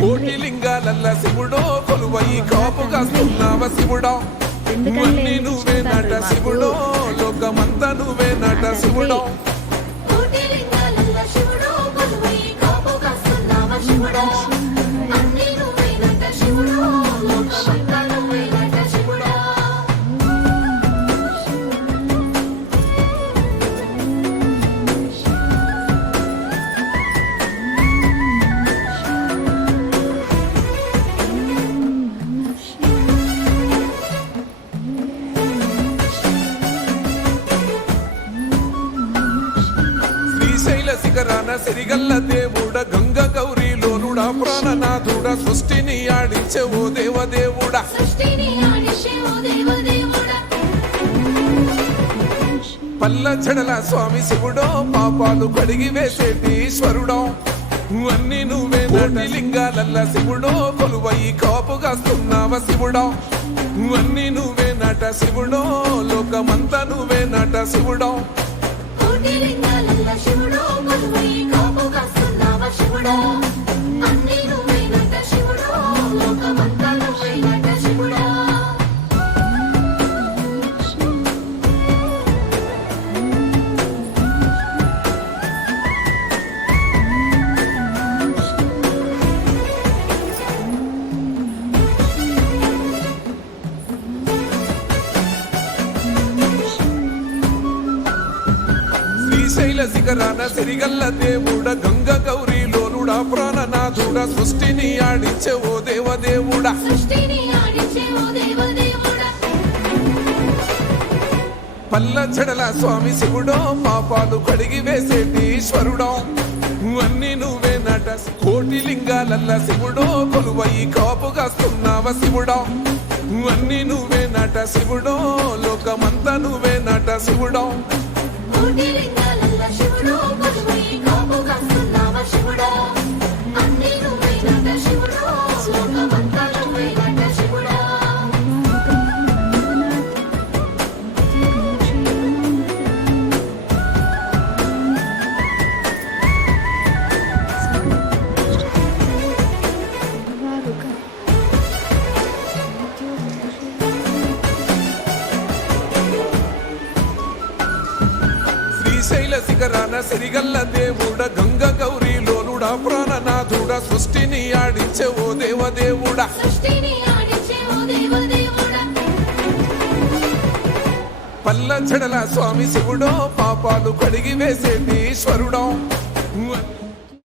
కోటి లింగాలల్ల శివుడో కొలువై కాపు కాస్తున్నావ శివుడా అన్ని నువ్వే నట శివుడో లోకమంతా నువ్వే నట శివుడో శ్రీశైల శిఖరాన సిరిగల్ల దేవుడ గంగ గౌరీ లోనుడా ప్రాణనాథుడ సృష్టిని ఆడించే ఓ దేవదేవుడా పల్ల జడల స్వామి శివుడో పాపాలు కడిగి వేసేటి ఈశ్వరుడో అన్ని నువ్వే నటి లింగాలల్ల శివుడో కొలువై కాపు కాస్తున్నావ శివుడో అన్ని నువ్వే నట శివుడో లోకమంతా నువ్వే నట శివుడో శ్రీశైల శిఖరాన సిరిగల్ల దేవుడ గంగ గౌరీ లోనుడా ప్రాణనాథుడ సృష్టిని ఆడించే ఓ దేవదేవుడా పల్ల జడల స్వామి శివుడో పాపాలు కడిగి వేసేటి ఈశ్వరుడో అన్ని నువ్వే నట కోటి లింగాలల్ల శివుడో కొలువై కాపు కాస్తున్నావ శివుడో అన్ని నువ్వే నట శివుడో లోకమంతా నువ్వే నట శివుడో శ్రీశైల శిఖరాన సిరిగల్ల దేవుడ గంగ గౌరీ లోనుడా ప్రాణనాథుడ సృష్టిని ఆడించే ఓ దేవదేవుడా పల్ల జడల స్వామి శివుడో పాపాలు కడిగి వేసేటి ఈశ్వరుడో